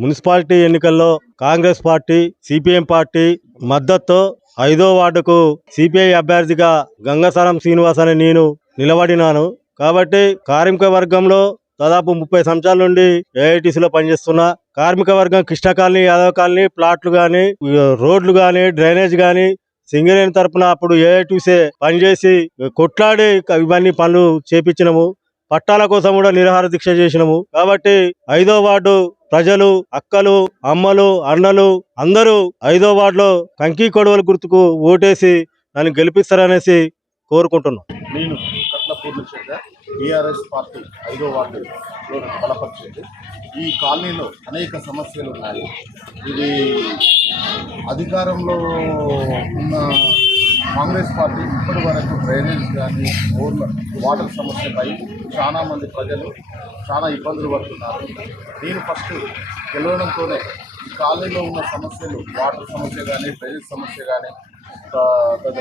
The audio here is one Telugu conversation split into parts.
మున్సిపాలిటీ ఎన్నికల్లో కాంగ్రెస్ పార్టీ సిపిఎం పార్టీ మద్దతుతో 5వ వార్డుకు సిపిఐ అభ్యర్థిగా గంగసారం శ్రీనివాస్ అని నేను నిలబడినాను. కాబట్టి కార్మిక వర్గంలో దాదాపు 30 సంవత్సరాల నుండి ఏఐటీసీలో పనిచేస్తున్నా. కార్మిక వర్గం కృష్ణ కాలనీ, యాదవ్ కాలనీ ప్లాట్లు గాని, రోడ్లు గాని, డ్రైనేజ్ గాని సింగరేణి తరపున అప్పుడు ఏఐటీసీ పనిచేసి కొట్లాడి ఇవన్నీ పనులు చేపించినము. పట్టాల కోసం కూడా నిరాహార దీక్ష చేసినాము. కాబట్టి 5వ వార్డు ప్రజలు, అక్కలు, అమ్మలు, అన్నలు అందరూ 5వ వార్డులో కంకి కొడవల గుర్తుకు ఓటేసి నన్ను గెలిపిస్తారనేసి కోరుకుంటున్నాం. నేను కట్ల పూర్ణశేఖర్, టీఆర్ఎస్ పార్టీ 5వ వార్డులో బలపరిచేది. ఈ కాలనీలో అనేక సమస్యలు ఉన్నాయి. ఇది అధికారంలో ఉన్న కాంగ్రెస్ పార్టీ ఇప్పటి వరకు డ్రైనేజ్ కానీ వాటర్ సమస్యపై చాలామంది ప్రజలు చాలా ఇబ్బందులు పడుతున్నారు. నేను ఫస్ట్ గెలవడంతోనే ఈ కాలనీలో ఉన్న సమస్యలు, వాటర్ సమస్య కానీ, డ్రైనేజ్ సమస్య కానీ,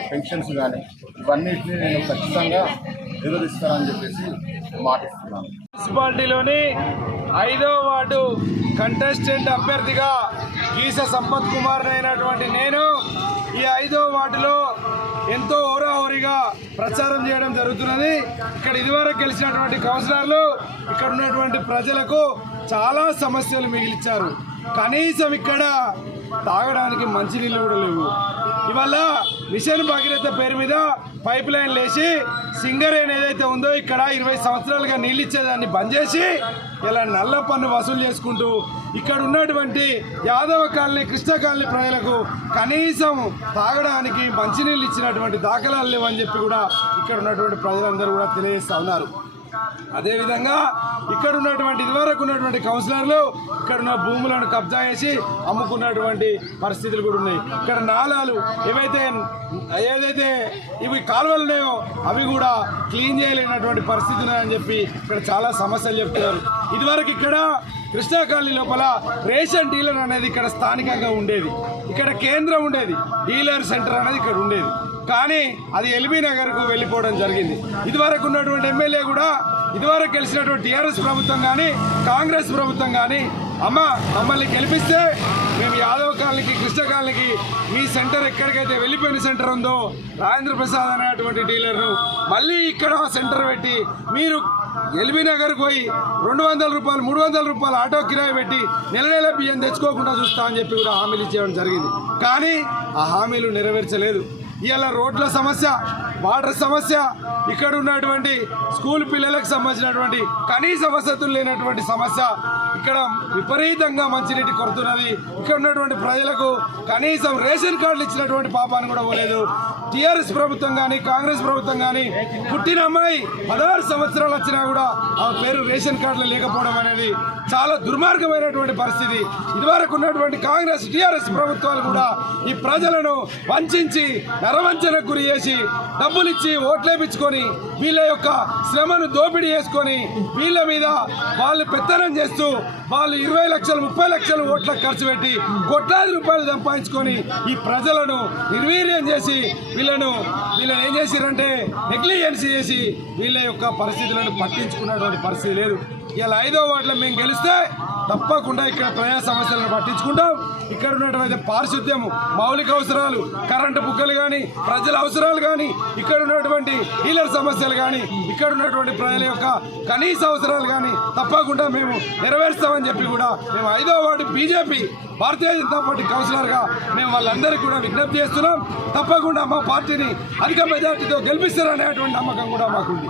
పెన్షన్స్ కానీ ఇవన్నిటిని నేను ఖచ్చితంగా ఎదురిస్తానని చెప్పేసి మాటిస్తున్నాను. మున్సిపాలిటీలోని 5వ వార్డు కంటెస్టెంట్ అభ్యర్థిగా గీస సంపత్ కుమార్ అయినటువంటి నేను ఈ 5వ వార్డులో ఎంతో హోరాహోరీగా ప్రచారం చేయడం జరుగుతున్నది. ఇక్కడ ఇదివరకు గెలిచినటువంటి కౌన్సిలర్లు ఇక్కడ ఉన్నటువంటి ప్రజలకు చాలా సమస్యలు మిగిలిచ్చారు. కనీసం ఇక్కడ తాగడానికి మంచినీళ్ళు కూడా లేవు. ఇవాళ మిషన్ భగీరథ పేరు మీద పైప్ లైన్ లేచి సింగరేణి ఏదైతే ఉందో ఇక్కడ 20 సంవత్సరాలుగా నీళ్ళు ఇచ్చేదాన్ని బంద్ చేసి ఇలా నల్ల పన్ను వసూలు చేసుకుంటూ ఇక్కడ ఉన్నటువంటి యాదవ కాలనీ, కృష్ణ కాలనీ ప్రజలకు కనీసం తాగడానికి మంచినీళ్ళు ఇచ్చినటువంటి దాఖలాలు లేవని చెప్పి కూడా ఇక్కడ ఉన్నటువంటి ప్రజలందరూ కూడా తెలియజేస్తూ ఉన్నారు. అదేవిధంగా ఇక్కడ ఉన్నటువంటి ఇదివరకు ఉన్నటువంటి కౌన్సిలర్లు ఇక్కడ ఉన్న భూములను కబ్జా చేసి అమ్ముకున్నటువంటి పరిస్థితులు కూడా ఉన్నాయి. ఇక్కడ నాలాలు ఏదైతే ఇవి కాలువలు ఉన్నాయో అవి కూడా క్లీన్ చేయలేనటువంటి పరిస్థితి ఉన్నాయని చెప్పి ఇక్కడ చాలా సమస్యలు చెప్తున్నారు. ఇదివరకు ఇక్కడ కృష్ణా కాలనీ లోపల రేషన్ డీలర్ అనేది ఇక్కడ స్థానికంగా ఉండేది. ఇక్కడ కేంద్రం ఉండేది, డీలర్ సెంటర్ అనేది ఇక్కడ ఉండేది. కానీ అది ఎల్బీ నగర్కు వెళ్ళిపోవడం జరిగింది. ఇదివరకు ఉన్నటువంటి ఎమ్మెల్యే కూడా ఇదివరకు గెలిచినటువంటి టీఆర్ఎస్ ప్రభుత్వం కానీ, కాంగ్రెస్ ప్రభుత్వం కానీ మమ్మల్ని గెలిపిస్తే మేము యాదవ్ కాలనీకి, కృష్ణ కాలనీకి మీ సెంటర్ ఎక్కడికైతే వెళ్ళిపోయిన సెంటర్ ఉందో రాజేంద్ర ప్రసాద్ అనేటువంటి డీలర్ను మళ్ళీ ఇక్కడ సెంటర్ పెట్టి మీరు ఎల్బీ నగర్కి పోయి 200 రూపాయలు, 300 రూపాయలు ఆటో కిరాయి పెట్టి నెల బియ్యం తెచ్చుకోకుండా చూస్తా అని చెప్పి కూడా హామీలు ఇచ్చేయడం జరిగింది. కానీ ఆ హామీలు నెరవేర్చలేదు. ఇలా రోడ్ల సమస్య, వాటర్ సమస్య, ఇక్కడ ఉన్నటువంటి స్కూల్ పిల్లలకు సంబంధించినటువంటి కనీస వసతులు లేనటువంటి సమస్య, ఇక్కడ విపరీతంగా మంచినీటి కొరతున్నది. ఇక్కడ ఉన్నటువంటి ప్రజలకు కనీసం రేషన్ కార్డులు ఇచ్చినటువంటి పాపాన్ని కూడా పోలేదు. టీఆర్ఎస్ ప్రభుత్వం కానీ, కాంగ్రెస్ ప్రభుత్వం కానీ పుట్టిన అమ్మాయి 16 సంవత్సరాలు వచ్చినా కూడా ఆ పేరు రేషన్ కార్డులు లేకపోవడం అనేది చాలా దుర్మార్గమైనటువంటి పరిస్థితి. ఇదివరకు ఉన్నటువంటి కాంగ్రెస్, టీఆర్ఎస్ ప్రభుత్వాలు కూడా ఈ ప్రజలను వంచి నరవంచనకు గురి చేసి డబ్బులు ఇచ్చి ఓట్లేపించుకొని వీళ్ళ యొక్క శ్రమను దోపిడీ చేసుకొని వీళ్ళ మీద వాళ్ళు పెత్తనం చేస్తూ వాళ్ళు 20 లక్షలు, 30 లక్షలు ఓట్లకు ఖర్చు పెట్టి కోట్లాది రూపాయలు సంపాదించుకొని ఈ ప్రజలను నిర్వీర్యం చేసి వీళ్ళని ఏం చేసిరంటే నెగ్లిజెన్సీ చేసి వీళ్ళ యొక్క పరిస్థితులను పట్టించుకున్నటువంటి పరిస్థితి లేదు. ఇలా 5వ వార్డులో మేము గెలిస్తే తప్పకుండా ఇక్కడ ప్రజా సమస్యలను పట్టించుకుంటాం. ఇక్కడ ఉన్నటువంటి పారిశుద్ధ్యము, మౌలిక అవసరాలు, కరెంటు బుగ్గలు కానీ, ప్రజల అవసరాలు కానీ, ఇక్కడ ఉన్నటువంటి డీలర్ సమస్యలు కానీ, ఇక్కడ ఉన్నటువంటి ప్రజల యొక్క కనీస అవసరాలు కానీ తప్పకుండా మేము నెరవేరుస్తామని చెప్పి కూడా మేము 5వ ward BJP, Bharatiya Janata party కౌన్సిలర్గా మేము వాళ్ళందరికీ కూడా విజ్ఞప్తి చేస్తున్నాం. తప్పకుండా మా పార్టీని అధిక మెజార్టీతో గెలిపిస్తారనేటువంటి నమ్మకం కూడా మాకుంది.